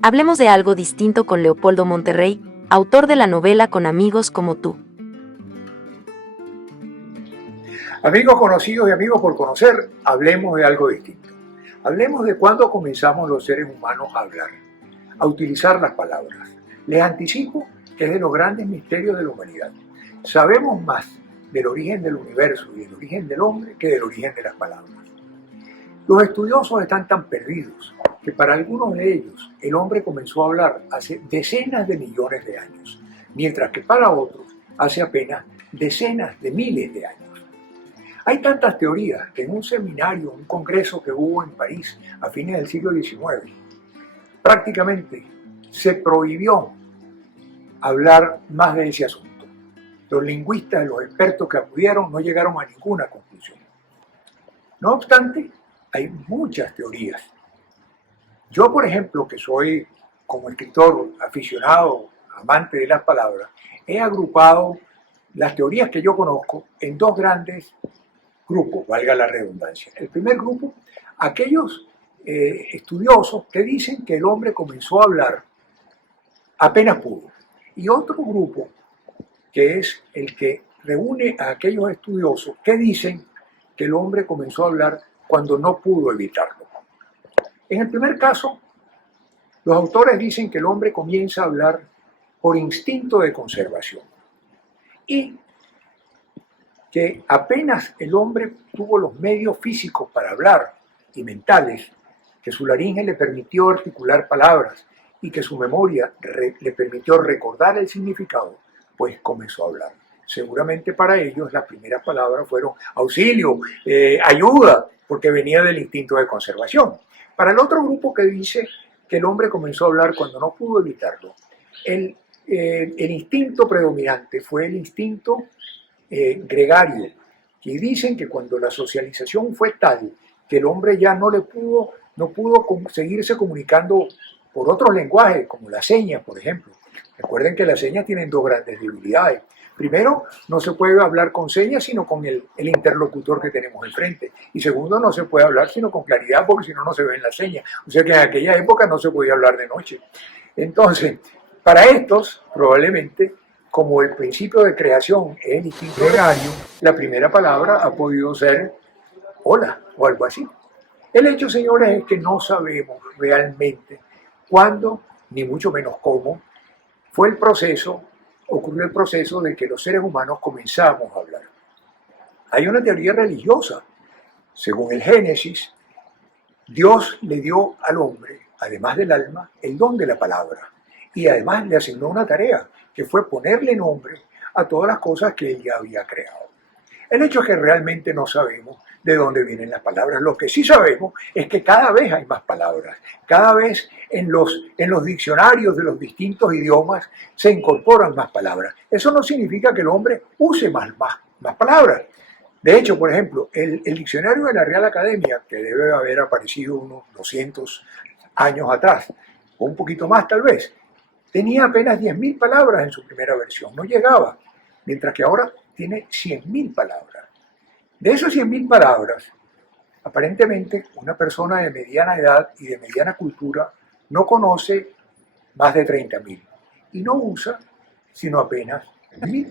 Hablemos de algo distinto con Leopoldo Monterrey, autor de la novela Con amigos como tú. Amigos conocidos y amigos por conocer, hablemos de algo distinto. Hablemos de cuándo comenzamos los seres humanos a hablar, a utilizar las palabras. Les anticipo que es de los grandes misterios de la humanidad. Sabemos más del origen del universo y del origen del hombre que del origen de las palabras. Los estudiosos están tan perdidos que para algunos de ellos el hombre comenzó a hablar hace decenas de millones de años, mientras que para otros hace apenas decenas de miles de años. Hay tantas teorías que en un seminario, un congreso que hubo en París a fines del siglo XIX, prácticamente se prohibió hablar más de ese asunto. Los lingüistas, los expertos que acudieron no llegaron a ninguna conclusión. No obstante, hay muchas teorías. Yo, por ejemplo, que soy como escritor aficionado, amante de las palabras, he agrupado las teorías que yo conozco en dos grandes grupos, valga la redundancia. El primer grupo, aquellos estudiosos que dicen que el hombre comenzó a hablar apenas pudo. Y otro grupo, que es el que reúne a aquellos estudiosos que dicen que el hombre comenzó a hablar cuando no pudo evitarlo. En el primer caso, los autores dicen que el hombre comienza a hablar por instinto de conservación y que apenas el hombre tuvo los medios físicos para hablar y mentales, que su laringe le permitió articular palabras y que su memoria le permitió recordar el significado, pues comenzó a hablar. Seguramente para ellos las primeras palabras fueron auxilio, ayuda, porque venía del instinto de conservación. Para el otro grupo que dice que el hombre comenzó a hablar cuando no pudo evitarlo, el instinto predominante fue el instinto gregario, que dicen que cuando la socialización fue tal que el hombre ya no pudo seguirse comunicando por otros lenguajes, como las señas, por ejemplo. Recuerden que las señas tienen dos grandes debilidades. Primero, no se puede hablar con señas sino con el interlocutor que tenemos enfrente. Y segundo, no se puede hablar sino con claridad porque si no, no se ven las señas. O sea que en aquella época no se podía hablar de noche. Entonces, para estos, probablemente, como el principio de creación es el instinto gregario, la primera palabra ha podido ser hola o algo así. El hecho, señores, es que no sabemos realmente cuándo, ni mucho menos cómo, ocurrió el proceso de que los seres humanos comenzamos a hablar. Hay una teoría religiosa. Según el Génesis, Dios le dio al hombre, además del alma, el don de la palabra. Y además le asignó una tarea, que fue ponerle nombre a todas las cosas que él ya había creado. El hecho es que realmente no sabemos de dónde vienen las palabras. Lo que sí sabemos es que cada vez hay más palabras. Cada vez en los diccionarios de los distintos idiomas se incorporan más palabras. Eso no significa que el hombre use más palabras. De hecho, por ejemplo, el diccionario de la Real Academia, que debe haber aparecido unos 200 años atrás, o un poquito más tal vez, tenía apenas 10.000 palabras en su primera versión, no llegaba, mientras que ahora tiene 100.000 palabras. De esas 100.000 palabras, aparentemente una persona de mediana edad y de mediana cultura no conoce más de 30.000 y no usa sino apenas 1.000.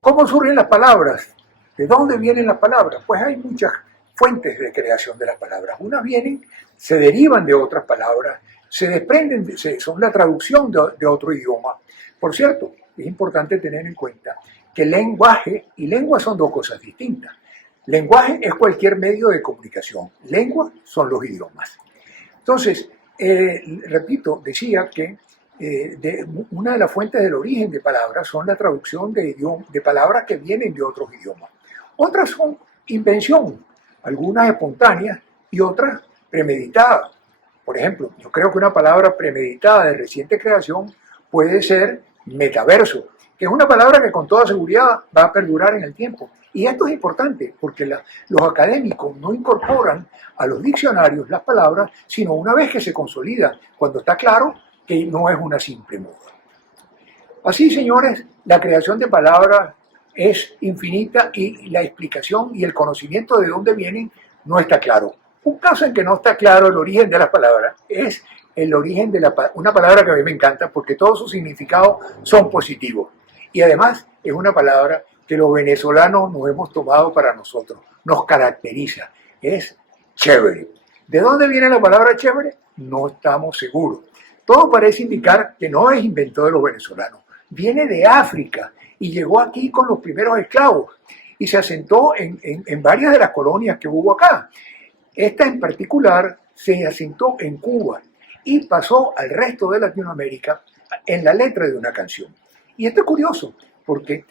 ¿Cómo surgen las palabras? ¿De dónde vienen las palabras? Pues hay muchas fuentes de creación de las palabras. Unas se derivan de otras palabras, se desprenden, son la traducción de otro idioma. Por cierto, es importante tener en cuenta que lenguaje y lengua son dos cosas distintas. Lenguaje es cualquier medio de comunicación, lengua son los idiomas. Entonces, repito, decía que una de las fuentes del origen de palabras son la traducción de palabras que vienen de otros idiomas. Otras son invención, algunas espontáneas y otras premeditadas. Por ejemplo, yo creo que una palabra premeditada de reciente creación puede ser metaverso, que es una palabra que con toda seguridad va a perdurar en el tiempo. Y esto es importante porque los académicos no incorporan a los diccionarios las palabras, sino una vez que se consolidan, cuando está claro que no es una simple moda. Así, señores, la creación de palabras es infinita y la explicación y el conocimiento de dónde vienen no está claro. Un caso en que no está claro el origen de las palabras es el origen de una palabra que a mí me encanta porque todos sus significados son positivos. Y además es una palabra que los venezolanos nos hemos tomado para nosotros, nos caracteriza, es chévere. ¿De dónde viene la palabra chévere? No estamos seguros. Todo parece indicar que no es invento de los venezolanos, viene de África y llegó aquí con los primeros esclavos y se asentó en varias de las colonias que hubo acá. Esta en particular se asentó en Cuba y pasó al resto de Latinoamérica en la letra de una canción. Y esto es curioso, porque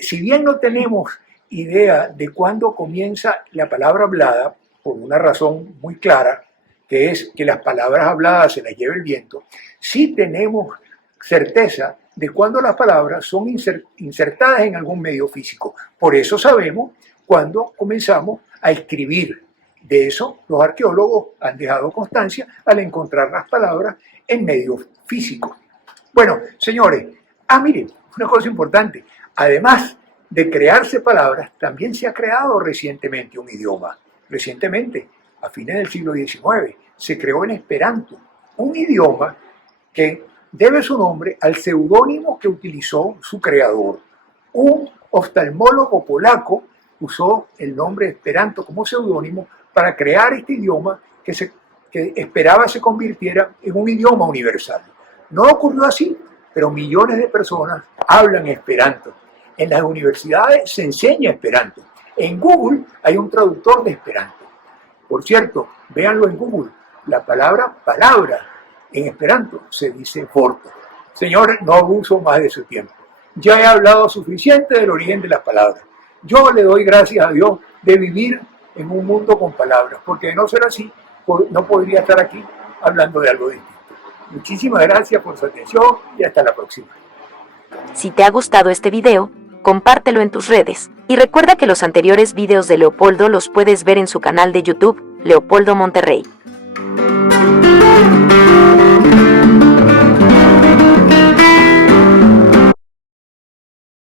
si bien no tenemos idea de cuándo comienza la palabra hablada, por una razón muy clara, que es que las palabras habladas se las lleva el viento, sí tenemos certeza de cuándo las palabras son insertadas en algún medio físico. Por eso sabemos cuándo comenzamos a escribir. De eso los arqueólogos han dejado constancia al encontrar las palabras en medios físicos. Bueno, señores, miren, una cosa importante, además de crearse palabras, también se ha creado recientemente un idioma. Recientemente, a fines del siglo XIX, se creó en Esperanto, un idioma que debe su nombre al seudónimo que utilizó su creador. Un oftalmólogo polaco usó el nombre Esperanto como seudónimo para crear este idioma que esperaba se convirtiera en un idioma universal. No ocurrió así, pero millones de personas hablan Esperanto. En las universidades se enseña Esperanto. En Google hay un traductor de Esperanto. Por cierto, véanlo en Google, la palabra en Esperanto se dice vorto. Señores, no abuso más de su tiempo. Ya he hablado suficiente del origen de las palabras. Yo le doy gracias a Dios de vivir en un mundo con palabras, porque de no ser así, no podría estar aquí hablando de algo distinto. Muchísimas gracias por su atención y hasta la próxima. Si te ha gustado este video, compártelo en tus redes. Y recuerda que los anteriores videos de Leopoldo los puedes ver en su canal de YouTube, Leopoldo Monterrey.